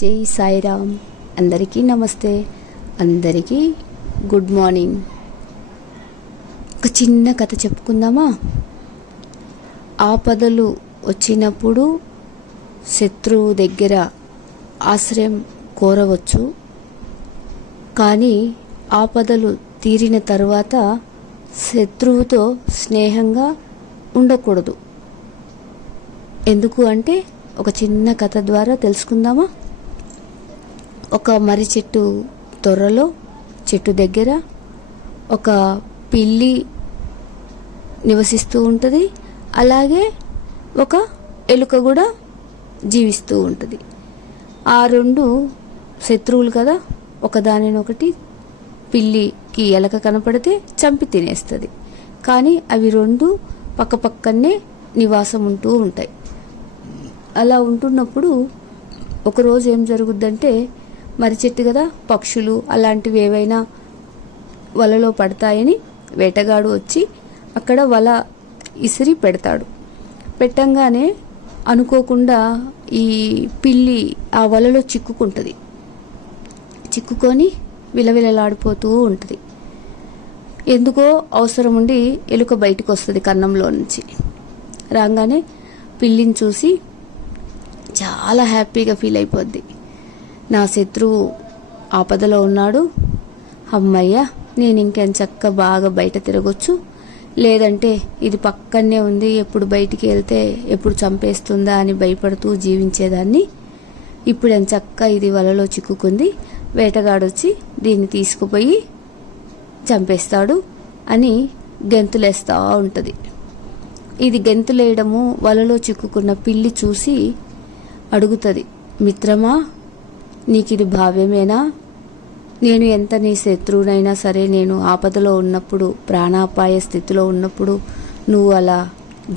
జై సాయిరామ్. అందరికీ నమస్తే, అందరికీ గుడ్ మార్నింగ్. ఒక చిన్న కథ చెప్పుకుందామా? ఆపదలు వచ్చినప్పుడు శత్రువు దగ్గర ఆశ్రయం కోరవచ్చు, కానీ ఆపదలు తీరిన తర్వాత శత్రువుతో స్నేహంగా ఉండకూడదు. ఎందుకు అంటే ఒక చిన్న కథ ద్వారా తెలుసుకుందామా? ఒక మర్రి చెట్టు తొర్రలో చెట్టు దగ్గర ఒక పిల్లి నివసిస్తూ ఉంటుంది, అలాగే ఒక ఎలుక కూడా జీవిస్తూ ఉంటుంది. ఆ రెండు శత్రువులు కదా, ఒకదానినొకటి. పిల్లికి ఎలక కనపడితే చంపి తినేస్తుంది, కానీ అవి రెండు పక్కపక్కనే నివాసం ఉంటూ ఉంటాయి. అలా ఉంటున్నప్పుడు ఒకరోజు ఏం జరుగుద్దంటే, మర్రి చెట్టు కదా, పక్షులు అలాంటివి ఏవైనా వలలో పడతాయని వేటగాడు వచ్చి అక్కడ వల ఇసిరి పెడతాడు. పెట్టంగానే అనుకోకుండా ఈ పిల్లి ఆ వలలో చిక్కుకుంటుంది. చిక్కుకొని విలవిలలాడిపోతూ ఉంటుంది. ఎందుకో అవసరం ఉండి ఎలుక బయటకు వస్తుంది కన్నంలో నుంచి. రాగానే పిల్లిని చూసి చాలా హ్యాపీగా ఫీల్ అయిపోద్ది. నా శత్రువు ఆపదలో ఉన్నాడు, అమ్మయ్య, నేను ఇంకెంచక్క బాగా బయట తిరగొచ్చు, లేదంటే ఇది పక్కనే ఉంది, ఎప్పుడు బయటికి వెళ్తే ఎప్పుడు చంపేస్తుందా అని భయపడుతూ జీవించేదాన్ని. ఇప్పుడు ఎంచక్క ఇది వలలో చిక్కుకుంది, వేటగాడొచ్చి దీన్ని తీసుకుపోయి చంపేస్తాడు అని గెంతులేస్తూ ఉంటుంది. ఇది గెంతులేయడము వలలో చిక్కుకున్న పిల్లి చూసి అడుగుతుంది, మిత్రమా, నీకు ఇది భావ్యమేనా? నేను ఎంత నీ శత్రువునైనా సరే, నేను ఆపదలో ఉన్నప్పుడు, ప్రాణాపాయ స్థితిలో ఉన్నప్పుడు నువ్వు అలా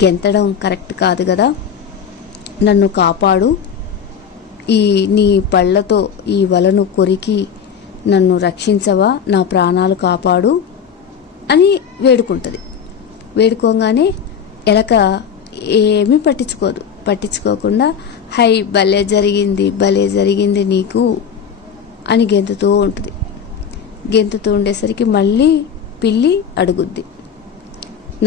గెంతడం కరెక్ట్ కాదు కదా, నన్ను కాపాడు, ఈ నీ పళ్ళతో ఈ వలను కొరికి నన్ను రక్షించవా, నా ప్రాణాలు కాపాడు అని వేడుకుంటుంది. వేడుకోగానే ఎలక ఏమీ పట్టించుకోకుండా హై, భలే జరిగింది నీకు అని గెంతుతూ ఉంటుంది. గెంతుతూ ఉండేసరికి మళ్ళీ పిల్లి అడుగుద్ది,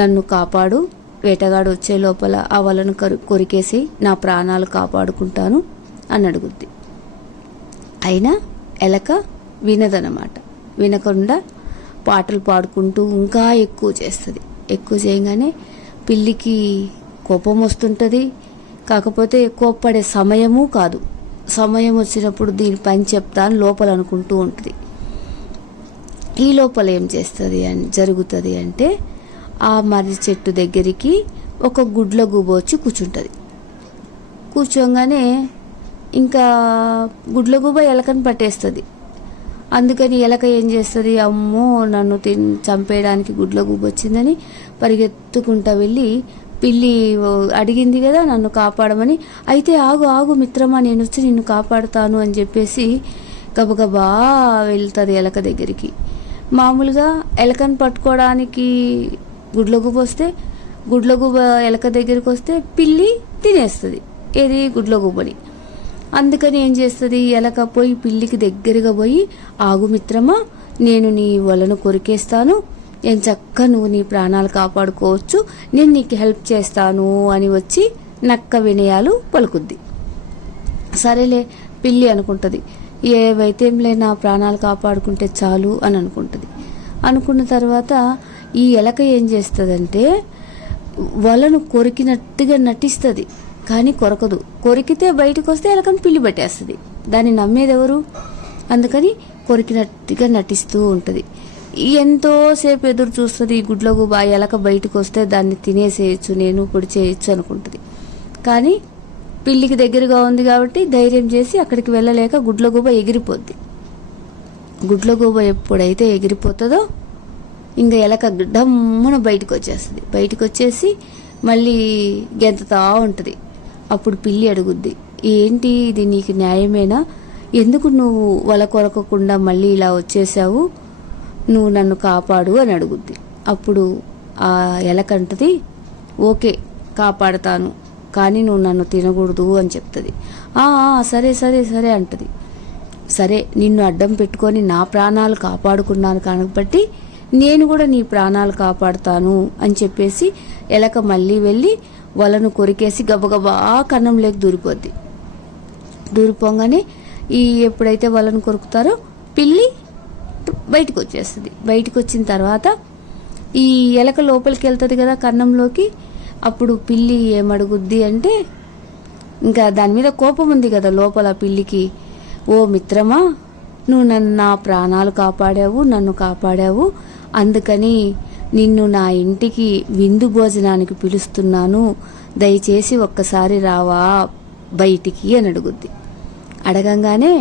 నన్ను కాపాడు, వేటగాడు వచ్చే లోపల ఆ వలను కొరికేసి నా ప్రాణాలు కాపాడుకుంటాను అని అడుగుద్ది. అయినా ఎలక వినదనమాట. వినకుండా పాటలు పాడుకుంటూ ఇంకా ఎక్కువ చేస్తుంది. ఎక్కువ చేయగానే పిల్లికి కోపం వస్తుంటుంది. కాకపోతే కోప్పడే సమయము కాదు. సమయం వచ్చినప్పుడు దీని పని చెప్తాను లోపల అనుకుంటూ ఉంటుంది. ఈ లోపల ఏం జరుగుతుంది అంటే, ఆ మర్రి చెట్టు దగ్గరికి ఒక గుడ్ల గూబ వచ్చి కూర్చుంటుంది. కూర్చోగానే ఇంకా గుడ్ల గూబ ఎలకని పట్టేస్తుంది. అందుకని ఎలక ఏం చేస్తుంది, అమ్మో నన్ను చంపేయడానికి గుడ్ల గూబ వచ్చిందని పరిగెత్తుకుంటా వెళ్ళి, పిల్లి అడిగింది కదా నన్ను కాపాడమని, అయితే ఆగు మిత్రమా, నేను వచ్చి నిన్ను కాపాడుతాను అని చెప్పేసి గబగబా వెళ్తుంది ఎలక దగ్గరికి. మామూలుగా ఎలకను పట్టుకోవడానికి గుడ్లగూబ వస్తే, గుడ్లగూబ ఎలక దగ్గరికి వస్తే పిల్లి తినేస్తుంది ఏది గుడ్లగూబని. అందుకని ఏం చేస్తుంది, ఎలక పోయి పిల్లికి దగ్గరగా పోయి, ఆగు మిత్రమా, నేను నీ వలను కొరికేస్తాను, ఎంచక్క నువ్వు నీ ప్రాణాలు కాపాడుకోవచ్చు, నేను నీకు హెల్ప్ చేస్తాను అని వచ్చి నక్క వినయాలు పలుకుద్ది. సరేలే పిల్లి అనుకుంటుంది, ఏవైతేంలే నా ప్రాణాలు కాపాడుకుంటే చాలు అని అనుకుంటుంది. అనుకున్న తర్వాత ఈ ఎలక ఏం చేస్తుందంటే, వలను కొరికినట్టుగా నటిస్తుంది, కానీ కొరకదు. కొరికితే బయటకు వస్తే ఎలకను పిల్లి పట్టేస్తుంది. దాన్ని నమ్మేది ఎవరు? అందుకని కొరికినట్టుగా నటిస్తూ ఉంటుంది. ఎంతోసేపు ఎదురు చూస్తుంది. ఈ గుడ్లగూబ ఎలక బయటకు వస్తే దాన్ని తినేసేయచ్చు, నేను పొడి చేయొచ్చు అనుకుంటుంది. కానీ పిల్లికి దగ్గరగా ఉంది కాబట్టి ధైర్యం చేసి అక్కడికి వెళ్ళలేక గుడ్లగూబ ఎగిరిపోద్ది. గుడ్లగూబ ఎప్పుడైతే ఎగిరిపోతుందో ఇంకా ఎలక డమ్మున బయటకు వచ్చేస్తుంది. బయటకు వచ్చేసి మళ్ళీ గెంతుతా ఉంటుంది. అప్పుడు పిల్లి అడుగుద్ది, ఏంటి ఇది నీకు న్యాయమేనా? ఎందుకు నువ్వు వల కొరకకుండా మళ్ళీ ఇలా వచ్చేసావు? నువ్వు నన్ను కాపాడు అని అడుగుద్ది. అప్పుడు ఆ ఎలకంటది, ఓకే కాపాడుతాను, కానీ నువ్వు నన్ను తినకూడదు అని చెప్తుంది. సరే సరే సరే అంటది. సరే నిన్ను అడ్డం పెట్టుకొని నా ప్రాణాలు కాపాడుకున్నాను కాబట్టి నేను కూడా నీ ప్రాణాలు కాపాడుతాను అని చెప్పేసి ఎలక మళ్ళీ వెళ్ళి వలను కొరికేసి గబగబా కన్నంలోకి దూరిపోద్ది. దూరిపోగానే ఎప్పుడైతే వలను కొరుకుతారో పిల్లి బయటకు వచ్చేస్తుంది. బయటకు వచ్చిన తర్వాత ఈ ఎలక లోపలికి వెళ్తుంది కదా కన్నంలోకి. అప్పుడు పిల్లి ఏమడుగుద్ది అంటే, ఇంకా దాని మీద కోపం ఉంది కదా లోపల పిల్లికి, ఓ మిత్రమా, నువ్వు నా ప్రాణాలు కాపాడావు, నన్ను కాపాడావు, అందుకని నిన్ను నా ఇంటికి విందు భోజనానికి పిలుస్తున్నాను, దయచేసి ఒక్కసారి రావా బయటికి అని అడుగుద్ది. అడగంగానే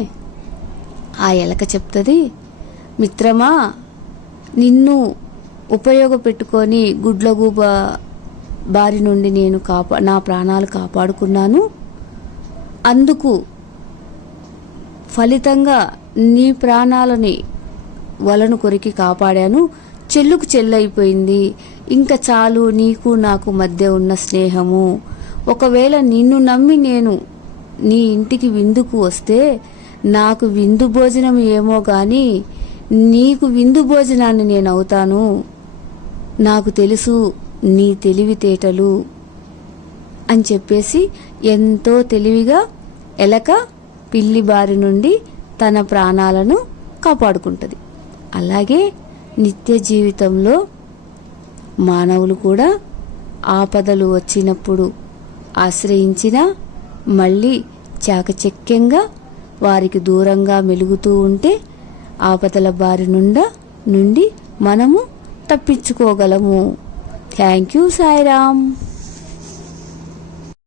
ఆ ఎలక చెప్తుంది, మిత్రమా, నిన్ను ఉపయోగపెట్టుకొని గుడ్లగూబ బారి నుండి నేను నా ప్రాణాలు కాపాడుకున్నాను, అందుకు ఫలితంగా నీ ప్రాణాలని వలను కొరికి కాపాడాను, చెల్లుకు చెల్లైపోయింది, ఇంకా చాలు నీకు నాకు మధ్య ఉన్న స్నేహము. ఒకవేళ నిన్ను నమ్మి నేను నీ ఇంటికి విందుకు వస్తే నాకు విందు భోజనం ఏమో కానీ నీకు విందు భోజనాన్ని నేను అవుతాను, నాకు తెలుసు నీ తెలివితేటలు అని చెప్పేసి ఎంతో తెలివిగా ఎలక పిల్లి బారి నుండి తన ప్రాణాలను కాపాడుకుంటుంది. అలాగే నిత్య జీవితంలో మానవులు కూడా ఆపదలు వచ్చినప్పుడు ఆశ్రయించినా మళ్ళీ చాకచక్యంగా వారికి దూరంగా మెలుగుతూ ఉంటే ఆపదల బారి నుండి మనము తప్పించుకోగలము. Thank you Sairam.